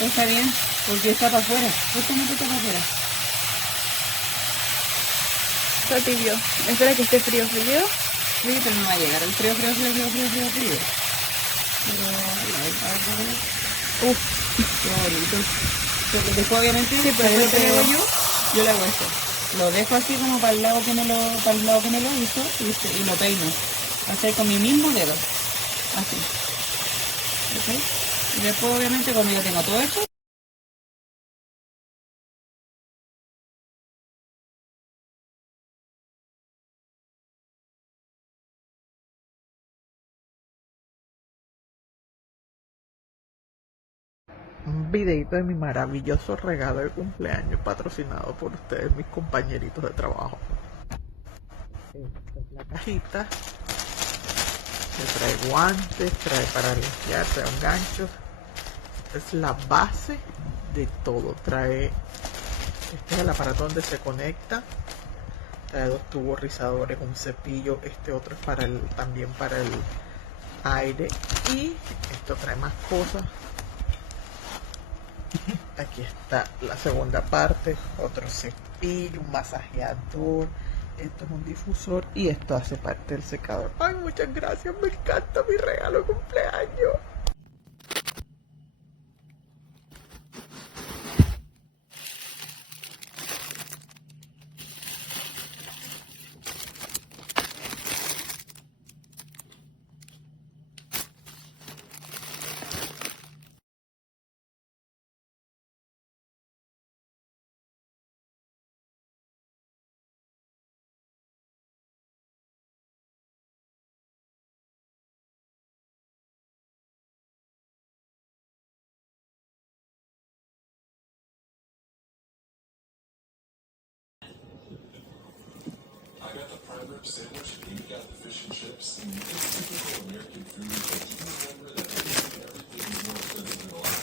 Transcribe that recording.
Está bien, porque está para afuera. Justamente está para afuera. Está tibio. Espera que esté frío. Sí, pero no va a llegar el frío. Pero, qué bonito. Pero después, obviamente, Sí, pero lo que le hago yo le hago esto. Lo dejo así como para el lado que me lo hizo y lo peino. Hacer con mi mismo dedo. Así. ¿Ok? Y después, obviamente, cuando ya tengo todo hecho, un videito de mi maravilloso regalo de cumpleaños patrocinado por ustedes, mis compañeritos de trabajo. Esta es la cajita, que trae guantes, trae para limpiar, trae un gancho. Es la base de todo. Trae, este es el aparato donde se conecta. Trae 2 tubos rizadores, un cepillo, este otro es para también para el aire, y esto trae más cosas. Aquí está la segunda parte, otro cepillo, un masajeador, esto es un difusor y esto hace parte del secador. Ay, muchas gracias, me encanta mi regalo de cumpleaños. I got the prime rib sandwich, and you got the fish and chips. And it's typical American food, but you remember that everything is more expensive than the last